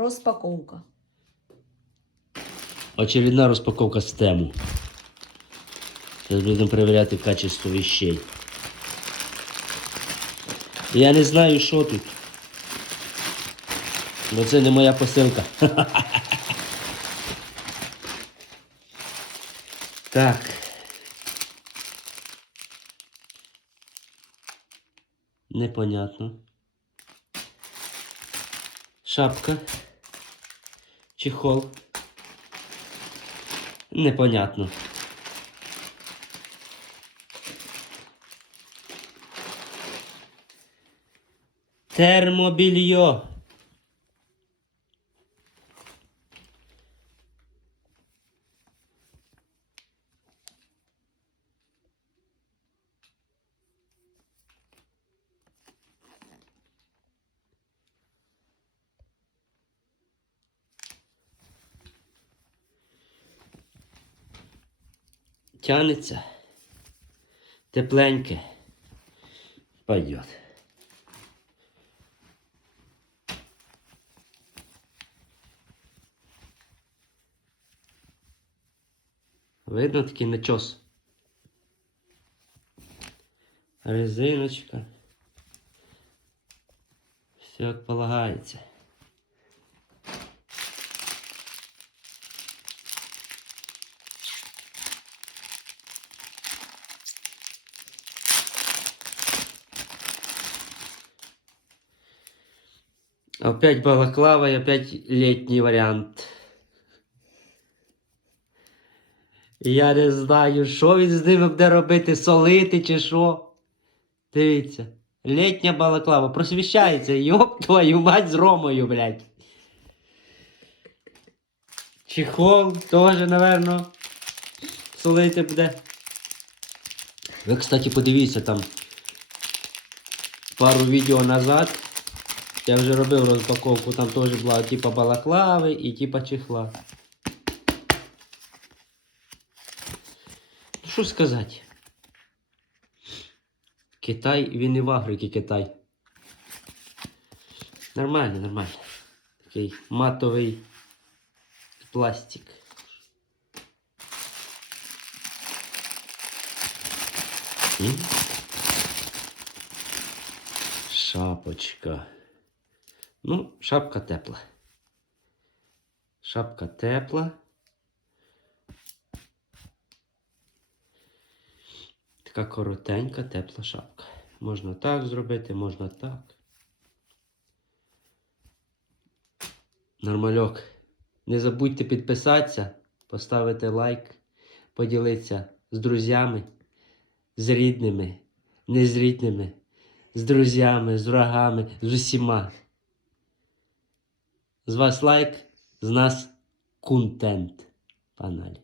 Розпаковка. Очередна розпаковка з тему. Зараз будемо перевіряти качество вещей. Я не знаю, що тут. Бо це не моя посилка. Так. Непонятно. Шапка. Чехол. Непонятно. Термобільйо. Тянется. Тепленьке. Пойдет. Видно такий начос. Резиночка. Все як полагається. Опять балаклава и опять летний вариант. Я не знаю, що він з ними буде робити, солити чи що. Дивіться, літня балаклава просвіщається, йоп твою мать з Ромою, блядь. Чехол теж, напевно, солити буде. Ви, кстати, подивіться там пару відео назад. Я вже робив розпаковку, там теж була типа балаклави і типа чехла. Ну, Що сказати? Китай, він і в Африці Китай. Нормально, нормально. Такий матовий пластик. Шапочка. Ну, шапка тепла. Шапка тепла. Така коротенька, тепла шапка. Можна так зробити, можна так. Нормальок. Не забудьте підписатися, поставити лайк, поділитися з друзями, з рідними, не з рідними, з друзями, з врагами, з усіма. З вас лайк, з нас контент. Паналі.